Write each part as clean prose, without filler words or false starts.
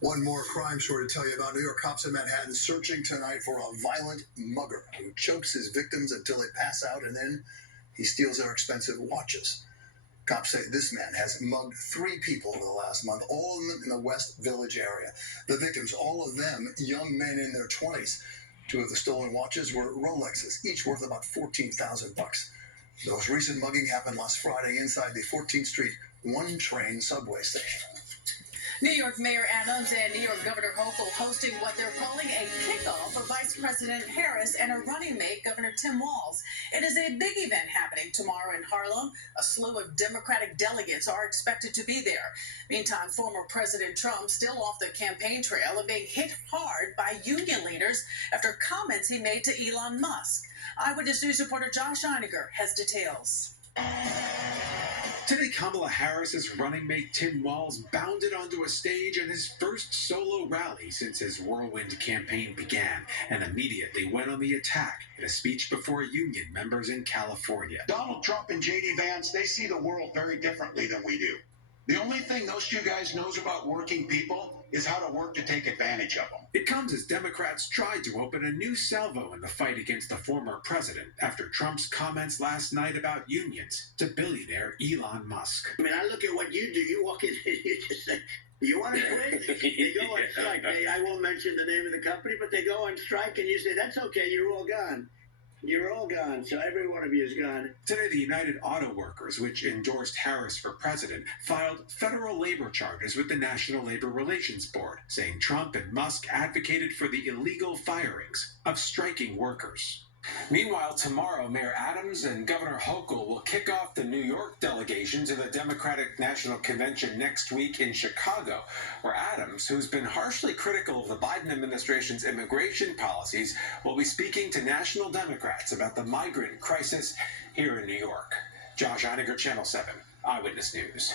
One more crime story to tell you about. New York cops in Manhattan searching tonight for a violent mugger who chokes his victims until they pass out and then he steals their expensive watches. Cops say this man has mugged 3 people over the last month, all of them in the West Village area. The victims, all of them young men in their 20s. 2 of the stolen watches were Rolexes, each worth about $14,000. The most recent mugging happened last Friday inside the 14th Street 1 train subway station. New York Mayor Adams and New York Governor Hochul hosting what they're calling a kickoff for Vice President Harris and her running mate, Governor Tim Walz. It is a big event happening tomorrow in Harlem. A slew of Democratic delegates are expected to be there. Meantime, former President Trump still off the campaign trail and being hit hard by union leaders after comments he made to Elon Musk. Eyewitness News reporter Josh Einiger has details. Today, Kamala Harris's running mate Tim Walz bounded onto a stage in his first solo rally since his whirlwind campaign began and immediately went on the attack in a speech before union members in California. Donald Trump and J.D. Vance, they see the world very differently than we do. The only thing those 2 guys knows about working people is how to work to take advantage of them. It comes as Democrats tried to open a new salvo in the fight against the former president after Trump's comments last night about unions to billionaire Elon Musk. I mean, I look at what you do. You walk in and you just say, you want to quit? They go on strike. I won't mention the name of the company, but they go on strike and you say, that's okay, you're all gone. You're all gone, so every one of you is gone. Today, the United Auto Workers, which endorsed Harris for president, filed federal labor charges with the National Labor Relations Board, saying Trump and Musk advocated for the illegal firings of striking workers. Meanwhile, tomorrow, Mayor Adams and Governor Hochul will kick off the New York delegation to the Democratic National Convention next week in Chicago, where Adams, who's been harshly critical of the Biden administration's immigration policies, will be speaking to national Democrats about the migrant crisis here in New York. Josh Einiger, Channel 7, Eyewitness News.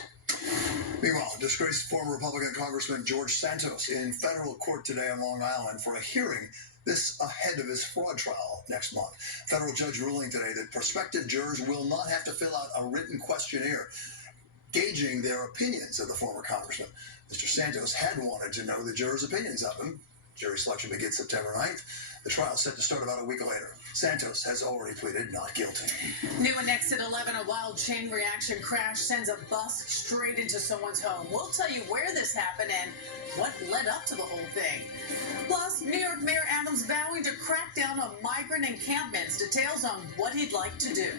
Meanwhile, disgraced former Republican Congressman George Santos in federal court today on Long Island for a hearing, this ahead of his fraud trial next month. Federal judge ruling today that prospective jurors will not have to fill out a written questionnaire gauging their opinions of the former congressman. Mr. Santos had wanted to know the jurors' opinions of him. Jury selection begins September 9th. The trial is set to start about a week later. Santos has already pleaded not guilty. New in Exit 11, a wild chain reaction crash sends a bus straight into someone's home. We'll tell you where this happened and what led up to the whole thing. Plus, New York Mayor Adams vowing to crack down on migrant encampments. Details on what he'd like to do.